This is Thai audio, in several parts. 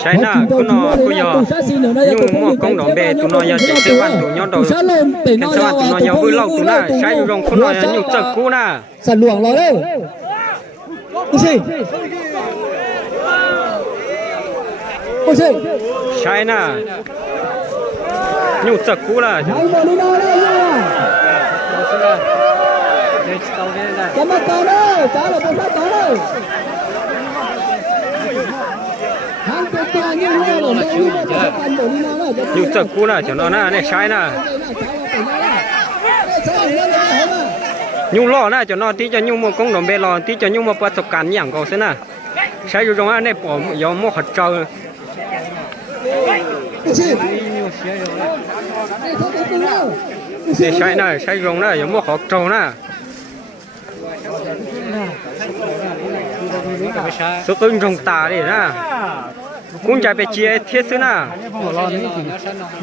ใช่น่ะคุณนอคุณยอยูมั่วกงดอกเบตุนอยาเจ็บเสวันตุยอดอกเป็นสวันตุนอยาวิ่งเล่าตุน่ะใช้อยู่ตรงคุณนอยาอยู่จักกูน่ะสั่นหลวงรอเด้อไม่ใช่ไม่ใช่ใช่น่ะอยู่จักกูน่ะใช่บอลลีนาเลยกรรมการเลยจ้าเราเป็นผู้ต่อเลยอยู่จักกูน่ะจนน่ะเนี่ยใช่น่ะยูล้อน่ะจนที่จะยูมั่วกงดอกเบลที่จะยูมั่วประสบการณ์อย่างก็เสียน่ะใช้อยู่ตรงนั้นเนี่ยผมยอมมั่วขัดเจอใช่น่ะใช้ตรงน่ะยอมมั่วขัดเจอน่ะสุดตึงตรงตาดินะคุณจะไปเชียร์เทียสนะ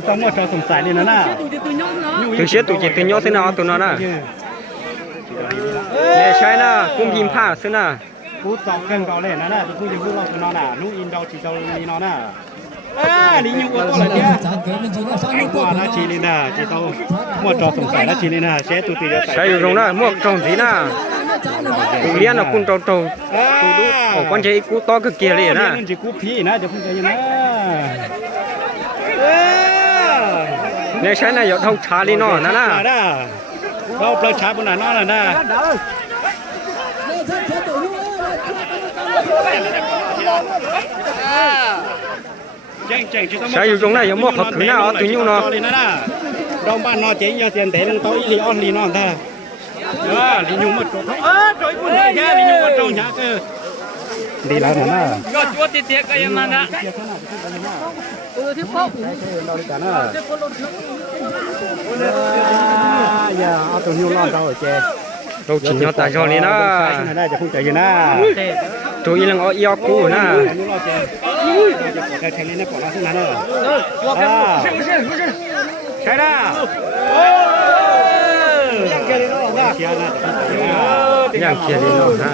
ต้องมั่วเราสงสัยนี่นะถึงเชียร์ตุจิตตุนยอสนะตัวนั้นนะเนี่ยใช่นะกุ้งพิมพ์ผ้าสนะกูจอกเกินเก่าเลยนะกูจะพูดเราตัวนอนน่ะลูกอินเราจีเจ้าลีนอนน่ะนี่ยังว่าตัวอะไรเนี่ยกว่านะชีลีน่ะจีเจ้ามั่วเราสงสัยนะชีลีน่ะเชียร์ตุติใช่อยู่ตรงนั้นมั่วตรงสีน่ะเลี้ยนนะคุณโตโตกูดูโอ้คนใจกูโตก็เกลียเลยนะจีกูพี่นะจะพูดใจนะเนี่ยใช่นะอย่าเท่าชาลีนอนั่นน่ะเราเปล่าชาบนนั้นน่ะนะใช่อยู่ตรงนั้นอย่ามั่วขับขืนนะอ๋อตุ่ยยุ่งเนาะดองบ้านนอเจ๊ยอเสียนเตะนั่งโต๊ะอีลีออนลีนอนท่าลีนุ่มมาโจโจยปุ่นแค่ลีนุ่มมาโจยาคือดีแล้วนะยอดจัวติดเตียกันยังมันนะที่พ่อเราดีกันนะอย่าเอาตัวนิ้วล่อเราเจ๊เราชิมยอดตาจอนี่นะได้จะพูดใจอยู่นะตัวอีหลังเอาอีอกูนะจะแทงลิ้นในปอดเราซึ่งนั้นใช่ละยังเกลียดน้องนะยังเกลียดน้องนะ